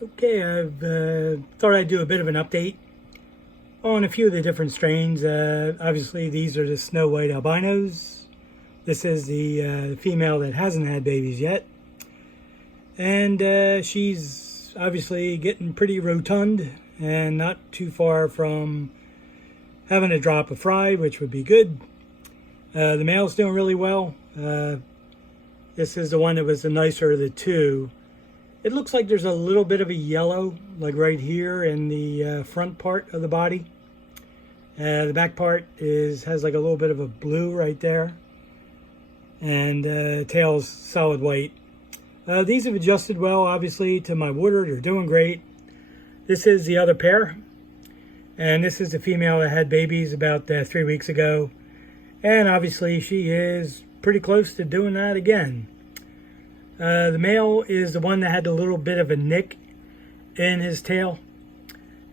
Okay, I've thought I'd do a bit of an update on a few of the different strains. Obviously, these are the snow white albinos. This is the female that hasn't had babies yet. And she's obviously getting pretty rotund and not too far from having a drop of fry, which would be good. The male's doing really well. This is the one that was the nicer of the two. It looks like there's a little bit of a yellow, like right here in the front part of the body. The back part has like a little bit of a blue right there. And tail's solid white. These have adjusted well, obviously, to my water. They're doing great. This is the other pair. And this is the female that had babies about 3 weeks ago. And obviously she is pretty close to doing that again. The male is the one that had a little bit of a nick in his tail.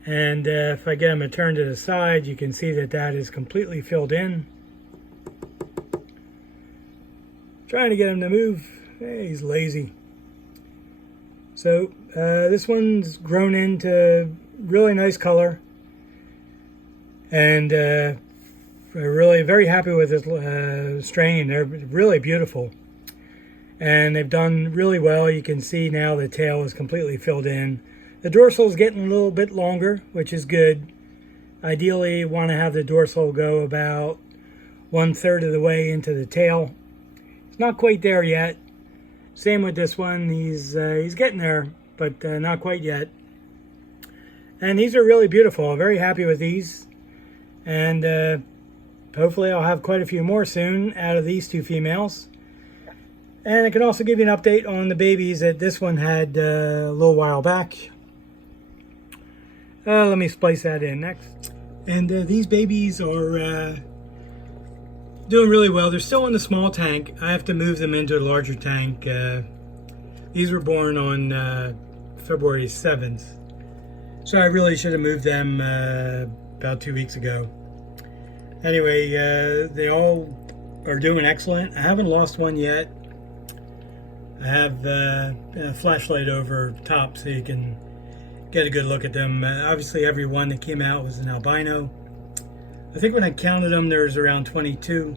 And if I get him to turn to the side, you can see that that is completely filled in. Trying to get him to move. Hey, he's lazy. So this one's grown into really nice color. And we're really very happy with this strain. They're really beautiful. And they've done really well. You can see now the tail is completely filled in. The dorsal is getting a little bit longer, which is good. Ideally, you want to have the dorsal go about 1/3 of the way into the tail. It's not quite there yet. Same with this one. He's getting there, but not quite yet. And these are really beautiful. I'm very happy with these. And hopefully I'll have quite a few more soon out of these two females. And I can also give you an update on the babies that this one had a little while back. Let me splice that in next. And these babies are doing really well. They're still in the small tank. I have to move them into a larger tank. These were born on February 7th. So I really should have moved them about 2 weeks ago. Anyway, they all are doing excellent. I haven't lost one yet. I have a flashlight over top so you can get a good look at them. Obviously, every one that came out was an albino. I think when I counted them, there was around 22.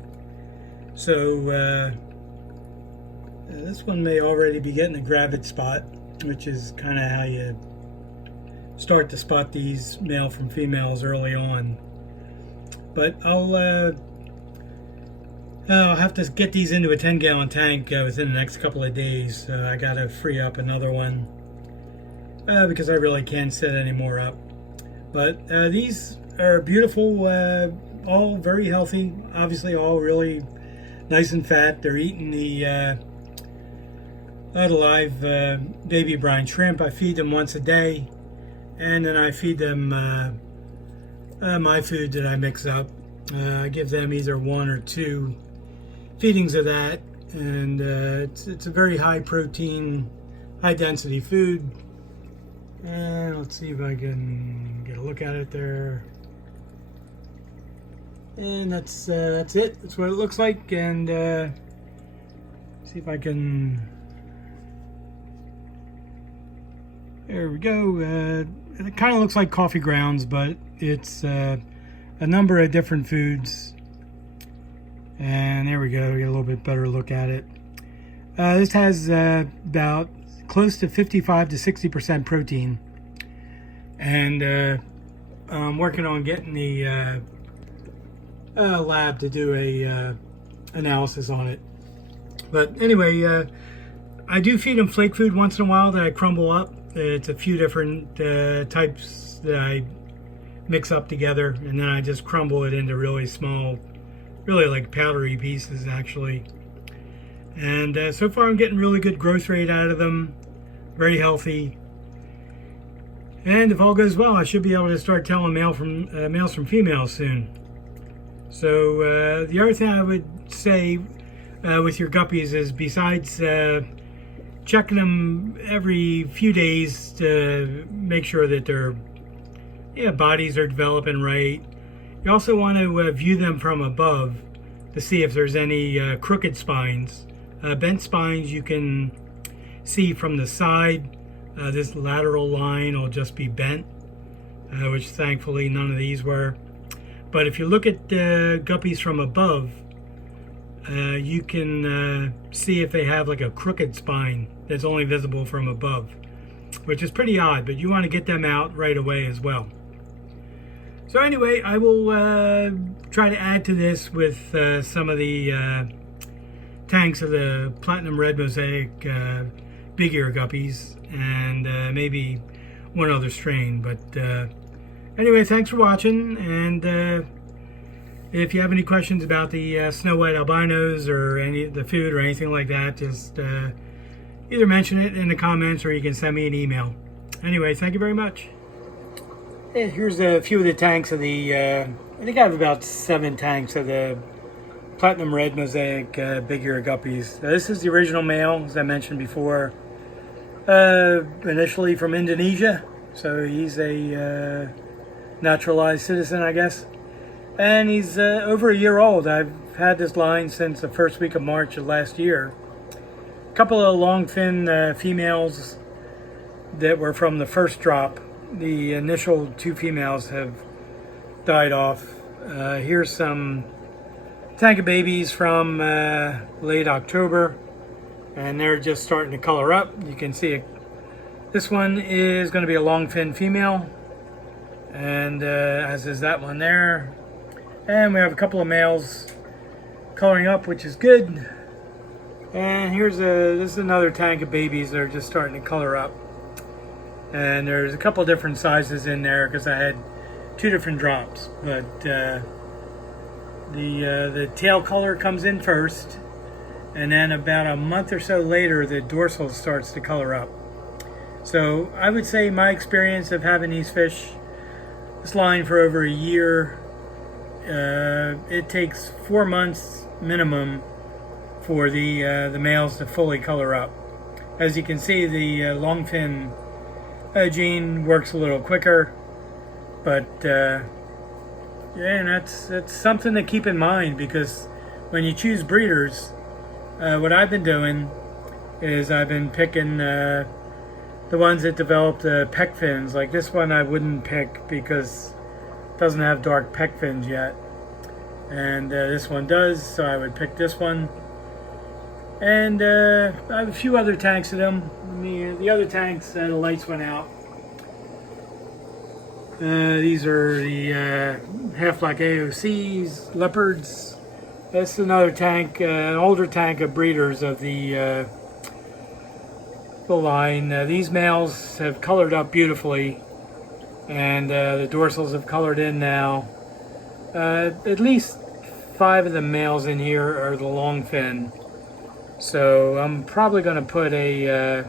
So this one may already be getting a gravid spot, which is kind of how you start to spot these male from females early on. But I'll have to get these into a 10-gallon tank within the next couple of days. I gotta free up another one because I really can't set any more up. But these are beautiful, all very healthy, obviously all really nice and fat. They're eating the live baby brine shrimp. I feed them once a day, and then I feed them my food that I mix up. I give them either 1 or 2 feedings of that, and it's a very high protein, high density food. And let's see if I can get a look at it there. And that's it. That's what it looks like. And see if I can. There we go. It kind of looks like coffee grounds, but it's a number of different foods. And there we go. We get a little bit better look at it. This has about close to 55 to 60% protein. And I'm working on getting the lab to do a analysis on it. But anyway, I do feed them flake food once in a while that I crumble up. It's a few different types that I mix up together, and then I just crumble it into really small, really like powdery pieces actually. And so far I'm getting really good growth rate out of them, very healthy. And if all goes well, I should be able to start telling males from females soon. So the other thing I would say with your guppies is, besides checking them every few days to make sure that their bodies are developing right, you also want to view them from above to see if there's any crooked spines. Bent spines you can see from the side. This lateral line will just be bent, which thankfully none of these were. But if you look at guppies from above, you can see if they have like a crooked spine that's only visible from above, which is pretty odd, but you want to get them out right away as well. So anyway, I will try to add to this with some of the tanks of the Platinum Red Mosaic big ear guppies, and maybe one other strain. But anyway, thanks for watching, and if you have any questions about the snow white albinos or any of the food or anything like that, just either mention it in the comments or you can send me an email. Anyway, thank you very much. And here's a few of the tanks of the, I think I have about 7 tanks of the Platinum Red Mosaic big ear guppies. This is the original male, as I mentioned before, initially from Indonesia. So he's a naturalized citizen, I guess. And he's over a year old. I've had this line since the first week of March of last year. A couple of long fin females that were from the first drop. The initial 2 females have died off. Here's some tank of babies from late October, and they're just starting to color up. You can see it. This one is going to be a long fin female, and as is that one there. And we have a couple of males coloring up, which is good. And this is another tank of babies that are just starting to color up. And there's a couple different sizes in there because I had 2 different drops. But the tail color comes in first, and then about a month or so later, the dorsal starts to color up. So I would say my experience of having these fish, this line for over a year, it takes 4 months minimum for the males to fully color up. As you can see, the longfin gene works a little quicker, but yeah, and that's something to keep in mind, because when you choose breeders, what I've been doing is I've been picking the ones that develop the pec fins. Like this one I wouldn't pick because it doesn't have dark pec fins yet, and this one does, so I would pick this one. And I have a few other tanks of them. The other tanks, the lights went out. These are the half black AOCs, leopards. That's another tank, an older tank of breeders of the line. These males have colored up beautifully, and the dorsals have colored in now. At least 5 of the males in here are the long fin. So I'm probably going to put an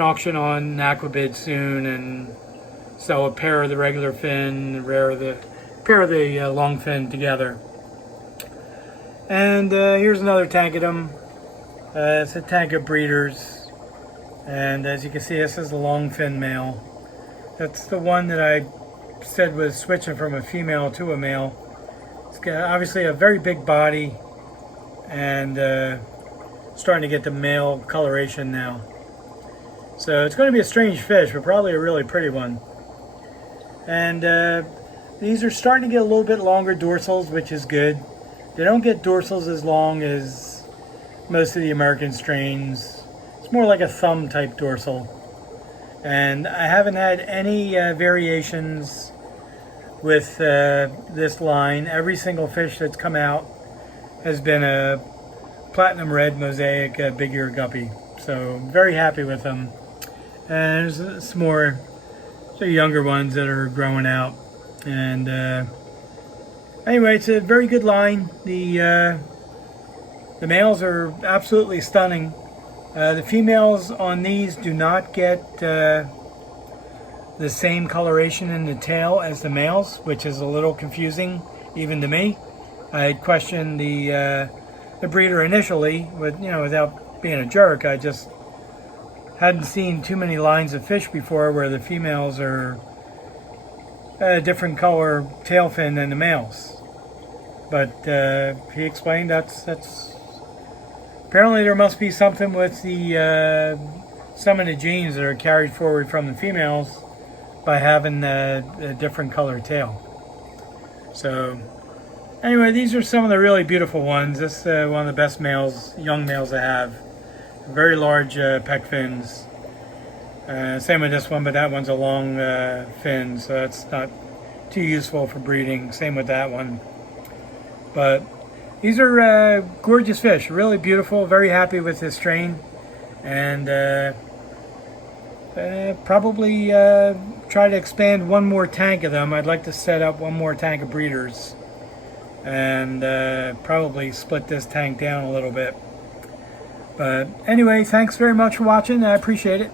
auction on Aquabid soon and sell a pair of the regular fin, a pair of the long fin together. And here's another tank of them. It's a tank of breeders, and as you can see, this is the long fin male. That's the one that I said was switching from a female to a male. It's got obviously a very big body, and starting to get the male coloration now. So it's going to be a strange fish, but probably a really pretty one. And these are starting to get a little bit longer dorsals, which is good. They don't get dorsals as long as most of the American strains. It's more like a thumb type dorsal. And I haven't had any variations with this line. Every single fish that's come out has been a Platinum Red Mosaic big ear guppy. So I'm very happy with them. And there's some more younger ones that are growing out. And anyway, it's a very good line. The males are absolutely stunning. The females on these do not get the same coloration in the tail as the males, which is a little confusing even to me. I questioned the breeder initially, without being a jerk. I just hadn't seen too many lines of fish before where the females are a different color tail fin than the males. But he explained that's apparently there must be something with the some of the genes that are carried forward from the females by having a different color tail. So anyway, these are some of the really beautiful ones. This is one of the best males, young males I have. Very large pec fins. Same with this one, but that one's a long fin, so that's not too useful for breeding. Same with that one. But these are gorgeous fish, really beautiful. Very happy with this strain, and probably try to expand one more tank of them. I'd like to set up one more tank of breeders, and probably split this tank down a little bit. But anyway, thanks very much for watching. I appreciate it.